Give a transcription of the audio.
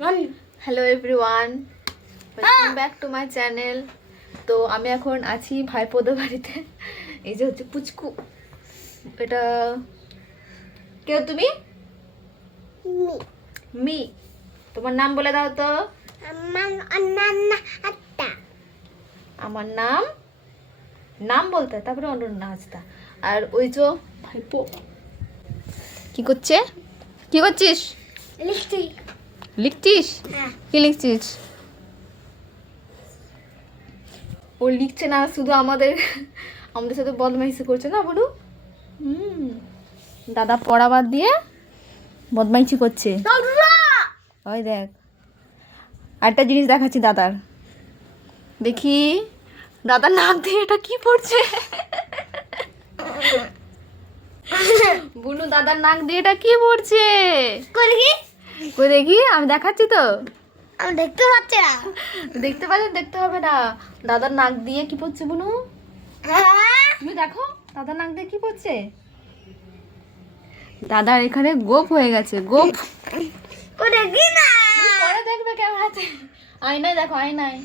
Hello everyone, welcome back to my channel. তো আমি এখন আছি ভাইপোদের বাড়িতে। এই যে হচ্ছে পুচকু, এটা কেউ তুমি? মি। তোমার নাম বলে দাও তো। আমার নাম নাম বলতে হয়, তারপরে অন্য নাচতা। আর ওই যে ভাইপো কি করছে? কি করছিস? লিখছিস? কি লিখছিস? ও লিখছে না, শুধু আমাদের সাথে বদমাইশি করছে না বলু। দাদা পড়া বাদ দিয়ে বদমাইশি করছে। ওই দেখ, আরেকটা জিনিস দেখাচ্ছি দাদার। দেখি দাদার নাক দিয়ে এটা কি পড়ছে। বুনু, দাদার নাক দিয়ে এটা কি পড়ছে? কই দেখি, আমি দেখাচ্ছি তো। আমি দেখতে পাচ্ছি না। দেখতে পাচ্ছেন? দেখতে হবে না। দাদার নাক দিয়ে কি পড়ছে বুনু? তুমি দেখো দাদার নাক দিয়ে কি পড়ছে। দাদার এখানে গোপ হয়ে গেছে, গোপ। দেখি না। পরে দেখবে ক্যামেরাতে। আয়নায় দেখো, আয়নায়।